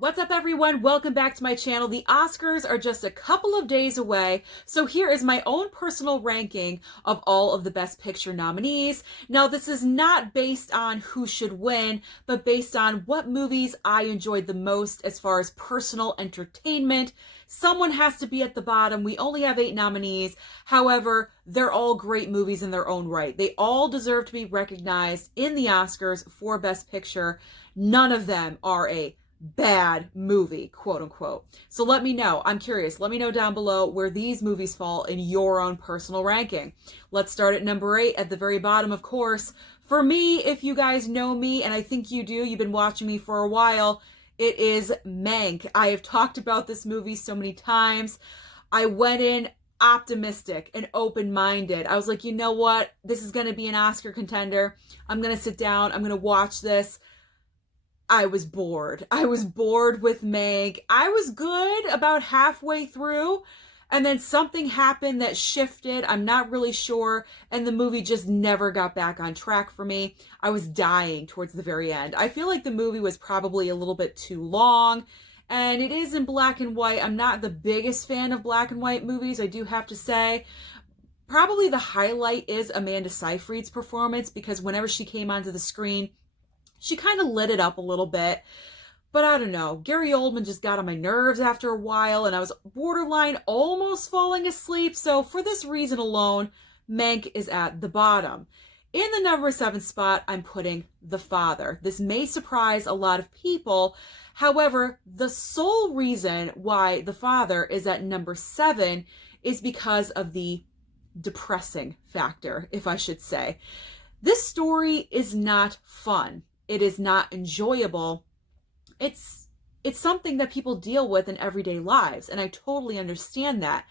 What's up, everyone? Welcome back to my channel. The Oscars are just a couple of days away, so here is my own personal ranking of all of the Best Picture nominees. Now, this is not based on who should win, but based on what movies I enjoyed the most as far as personal entertainment. Someone has to be at the bottom. We only have 8 nominees. However, they're all great movies in their own right. They all deserve to be recognized in the Oscars for Best Picture. None of them are a bad movie, quote unquote. So let me know. I'm curious. Let me know down below where these movies fall in your own personal ranking. Let's start at number 8 at the very bottom, of course. For me, if you guys know me, and I think you do, you've been watching me for a while, it is Mank. I have talked about this movie so many times. I went in optimistic and open-minded. I was like, you know what? This is going to be an Oscar contender. I'm going to sit down. I'm going to watch this. I was bored. I was bored with Mank. I was good about halfway through, and then something happened that shifted. I'm not really sure, and the movie just never got back on track for me. I was dying towards the very end. I feel like the movie was probably a little bit too long, and it is in black and white. I'm not the biggest fan of black and white movies, I do have to say. Probably the highlight is Amanda Seyfried's performance, because whenever she came onto the screen, she kind of lit it up a little bit. But I don't know. Gary Oldman just got on my nerves after a while, and I was borderline almost falling asleep. So for this reason alone, Mank is at the bottom. In the number 7 spot, I'm putting The Father. This may surprise a lot of people. However, the sole reason why The Father is at number 7 is because of the depressing factor, if I should say. This story is not fun. It is not enjoyable. It's something that people deal with in everyday lives, and I totally understand that.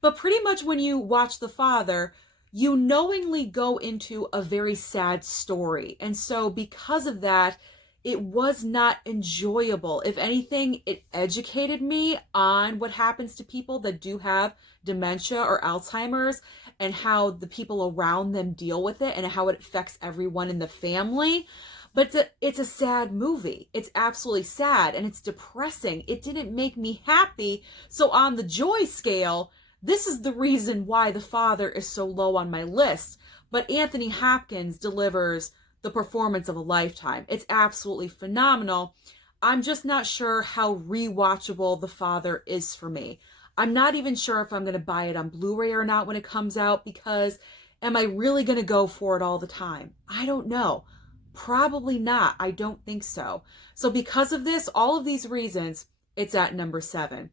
But pretty much when you watch The Father, you knowingly go into a very sad story. And so because of that, it was not enjoyable. If anything, it educated me on what happens to people that do have dementia or Alzheimer's, and how the people around them deal with it and how it affects everyone in the family. But it's a sad movie. It's absolutely sad, and it's depressing. It didn't make me happy. So on the joy scale, this is the reason why The Father is so low on my list. But Anthony Hopkins delivers the performance of a lifetime. It's absolutely phenomenal. I'm just not sure how rewatchable The Father is for me. I'm not even sure if I'm going to buy it on Blu-ray or not when it comes out, because am I really going to go for it all the time? I don't know. Probably not. I don't think so. So because of this, all of these reasons, it's at number 7.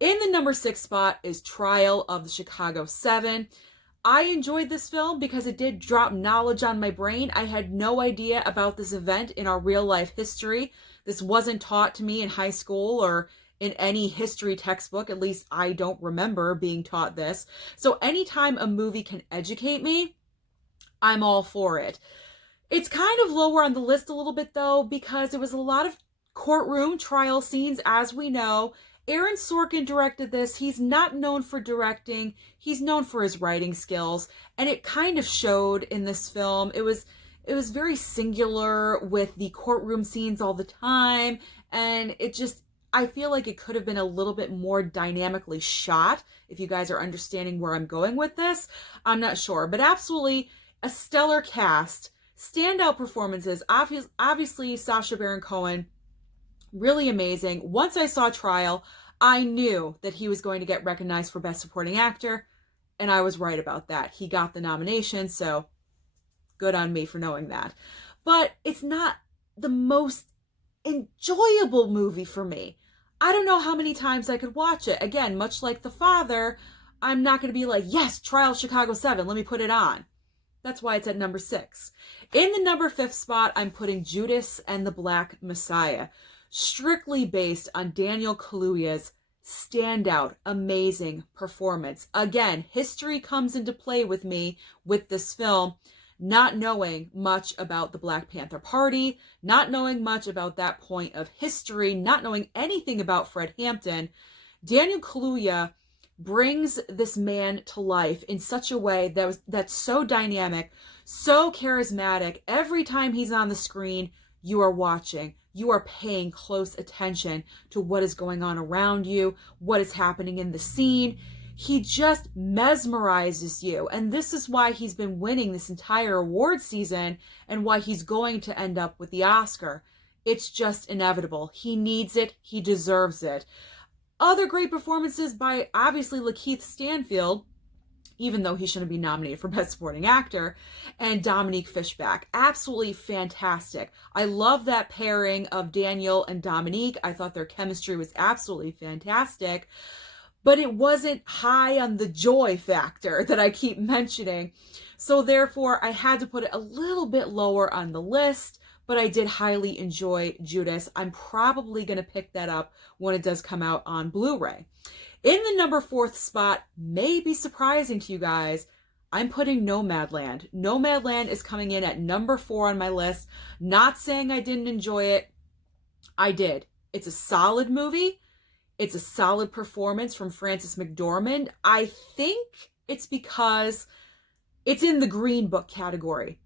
In the number 6 spot is Trial of the Chicago 7. I enjoyed this film because it did drop knowledge on my brain. I had no idea about this event in our real life history. This wasn't taught to me in high school or in any history textbook. At least I don't remember being taught this. So anytime a movie can educate me, I'm all for it. It's kind of lower on the list a little bit, though, because it was a lot of courtroom trial scenes, as we know. Aaron Sorkin directed this. He's not known for directing. He's known for his writing skills, and it kind of showed in this film. It was very singular with the courtroom scenes all the time, and I feel like it could have been a little bit more dynamically shot, if you guys are understanding where I'm going with this. I'm not sure, but absolutely a stellar cast. Standout performances, obviously Sacha Baron Cohen, really amazing. Once I saw Trial, I knew that he was going to get recognized for Best Supporting Actor, and I was right about that. He got the nomination, so good on me for knowing that. But it's not the most enjoyable movie for me. I don't know how many times I could watch it. Again, much like The Father, I'm not going to be like, yes, Trial of Chicago 7, let me put it on. That's why it's at number 6. In the number 5 spot, I'm putting Judas and the Black Messiah. Strictly based on Daniel Kaluuya's standout, amazing performance. Again, history comes into play with me with this film, not knowing much about the Black Panther Party, not knowing much about that point of history, not knowing anything about Fred Hampton. Daniel Kaluuya brings this man to life in such a way that's so dynamic, so charismatic. Every time he's on the screen, you are watching. You are paying close attention to what is going on around you, what is happening in the scene. He just mesmerizes you. And this is why he's been winning this entire award season and why he's going to end up with the Oscar. It's just inevitable. He needs it. He deserves it. Other great performances by, obviously, Lakeith Stanfield, even though he shouldn't be nominated for Best Supporting Actor, and Dominique Fishback. Absolutely fantastic. I love that pairing of Daniel and Dominique. I thought their chemistry was absolutely fantastic, but it wasn't high on the joy factor that I keep mentioning. So therefore, I had to put it a little bit lower on the list, but I did highly enjoy Judas. I'm probably going to pick that up when it does come out on Blu-ray. In the number 4th spot, may be surprising to you guys, I'm putting Nomadland. Nomadland is coming in at number 4 on my list. Not saying I didn't enjoy it. I did. It's a solid movie. It's a solid performance from Frances McDormand. I think it's because it's in the Green Book category.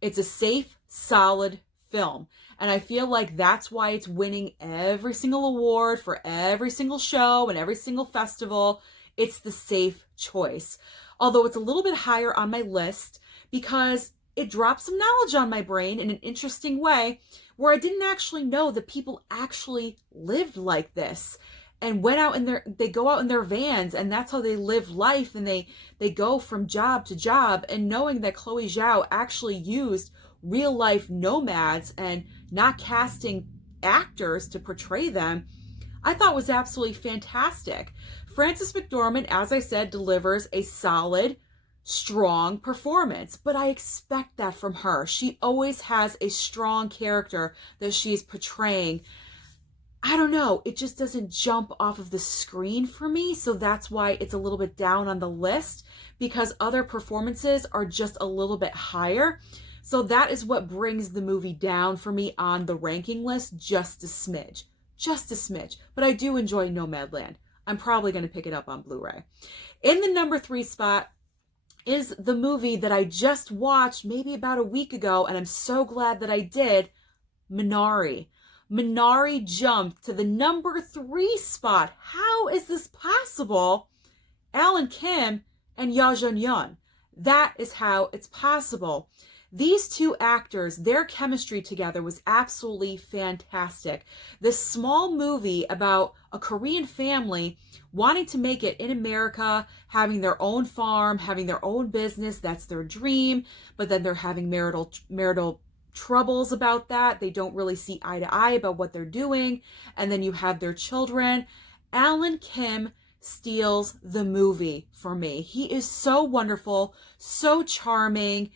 It's a safe, solid film. And I feel like that's why it's winning every single award for every single show and every single festival. It's the safe choice. Although it's a little bit higher on my list because it dropped some knowledge on my brain in an interesting way where I didn't actually know that people actually lived like this and went out in they go out in their vans, and that's how they live life, and they go from job to job. And knowing that Chloe Zhao actually used real life nomads and not casting actors to portray them, I thought was absolutely fantastic. Frances McDormand, as I said, delivers a solid, strong performance, but I expect that from her. She always has a strong character that she's portraying. I don't know, it just doesn't jump off of the screen for me, so that's why it's a little bit down on the list, because other performances are just a little bit higher. So that is what brings the movie down for me on the ranking list, just a smidge. Just a smidge. But I do enjoy Nomadland. I'm probably going to pick it up on Blu-ray. In the number 3 spot is the movie that I just watched maybe about a week ago, and I'm so glad that I did, Minari. Minari jumped to the number 3 spot. How is this possible? Alan Kim and Ya Jun-yeon. That is how it's possible. These two actors, their chemistry together was absolutely fantastic. This small movie about a Korean family wanting to make it in America, having their own farm, having their own business, that's their dream, but then they're having marital troubles about that. They don't really see eye to eye about what they're doing. And then you have their children. Alan Kim steals the movie for me. He is so wonderful, so charming,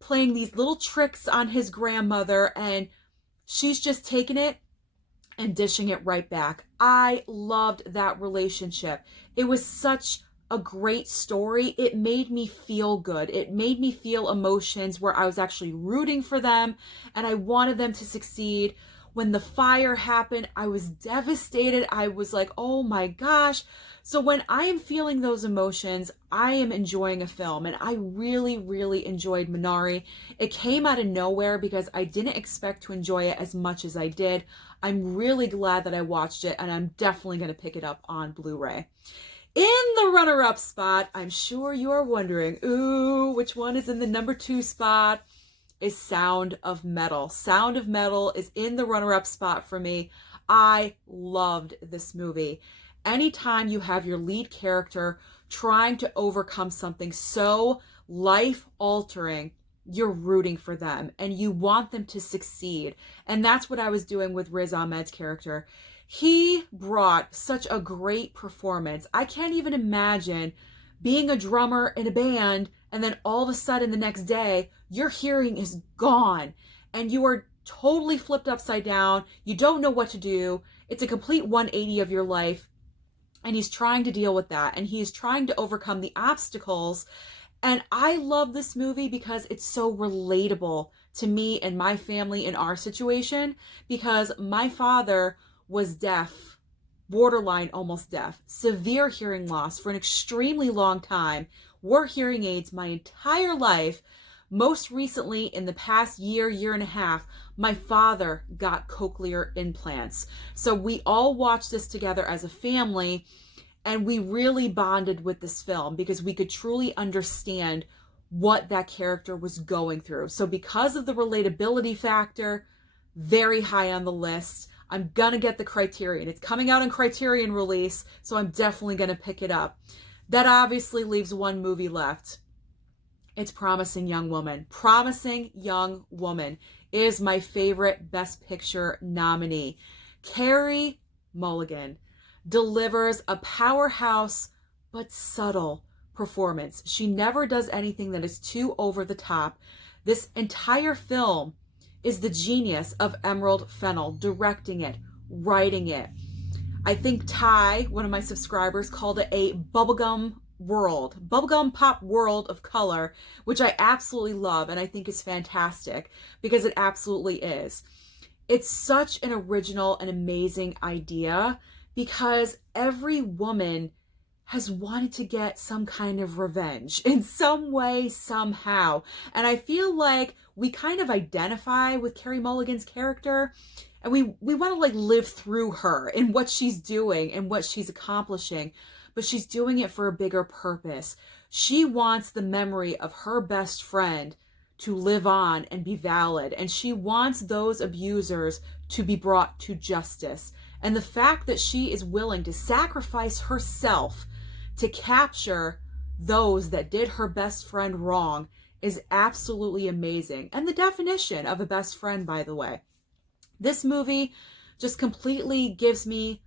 playing these little tricks on his grandmother, and she's just taking it and dishing it right back. I loved that relationship. It was such a great story. It made me feel good. It made me feel emotions where I was actually rooting for them and I wanted them to succeed. When the fire happened, I was devastated. I was like, oh my gosh. So when I am feeling those emotions, I am enjoying a film, and I really, really enjoyed Minari. It came out of nowhere because I didn't expect to enjoy it as much as I did. I'm really glad that I watched it, and I'm definitely going to pick it up on Blu-ray. In the runner-up spot, I'm sure you are wondering, ooh, which one is in the number 2 spot? Is Sound of Metal. Sound of Metal is in the runner-up spot for me. I loved this movie. Anytime you have your lead character trying to overcome something so life-altering, you're rooting for them and you want them to succeed. And that's what I was doing with Riz Ahmed's character. He brought such a great performance. I can't even imagine being a drummer in a band and then all of a sudden the next day, your hearing is gone and you are totally flipped upside down. You don't know what to do. It's a complete 180 of your life. And he's trying to deal with that. And he's trying to overcome the obstacles. And I love this movie because it's so relatable to me and my family in our situation. Because my father was deaf, borderline almost deaf, severe hearing loss for an extremely long time, wore hearing aids my entire life. Most recently, in the past year, year and a half, my father got cochlear implants. So we all watched this together as a family, and we really bonded with this film because we could truly understand what that character was going through. So because of the relatability factor, very high on the list. I'm gonna get the Criterion. It's coming out in Criterion release, so I'm definitely gonna pick it up. That obviously leaves one movie left. It's Promising Young Woman. Promising Young Woman is my favorite Best Picture nominee. Carey Mulligan delivers a powerhouse but subtle performance. She never does anything that is too over the top. This entire film is the genius of Emerald Fennell, directing it, writing it. I think Ty, one of my subscribers, called it a bubblegum pop world of color, which I absolutely love and I think is fantastic because it absolutely is. It's such an original and amazing idea because every woman has wanted to get some kind of revenge in some way, somehow. And I feel like we kind of identify with Carey Mulligan's character, and we want to like live through her and what she's doing and what she's accomplishing, but she's doing it for a bigger purpose. She wants the memory of her best friend to live on and be valid, and she wants those abusers to be brought to justice. And the fact that she is willing to sacrifice herself to capture those that did her best friend wrong is absolutely amazing. And the definition of a best friend, by the way. This movie just completely gives me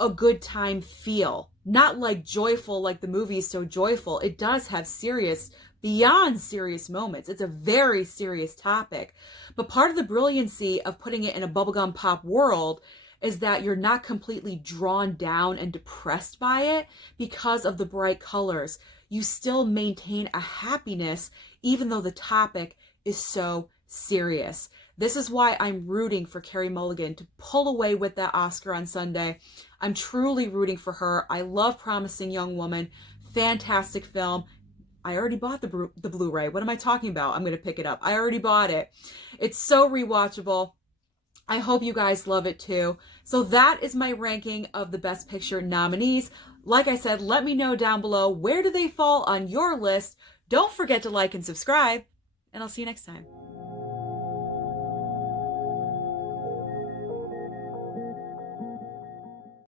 a good time feel. Not like joyful, like the movie is so joyful. It does have serious, beyond serious moments. It's a very serious topic. But part of the brilliancy of putting it in a bubblegum pop world is that you're not completely drawn down and depressed by it because of the bright colors. You still maintain a happiness even though the topic is so serious. This is why I'm rooting for Carey Mulligan to pull away with that Oscar on Sunday. I'm truly rooting for her. I love Promising Young Woman. Fantastic film. I already bought the Blu-ray. What am I talking about? I'm going to pick it up. I already bought it. It's so rewatchable. I hope you guys love it too. So that is my ranking of the Best Picture nominees. Like I said, let me know down below, where do they fall on your list? Don't forget to like and subscribe, and I'll see you next time.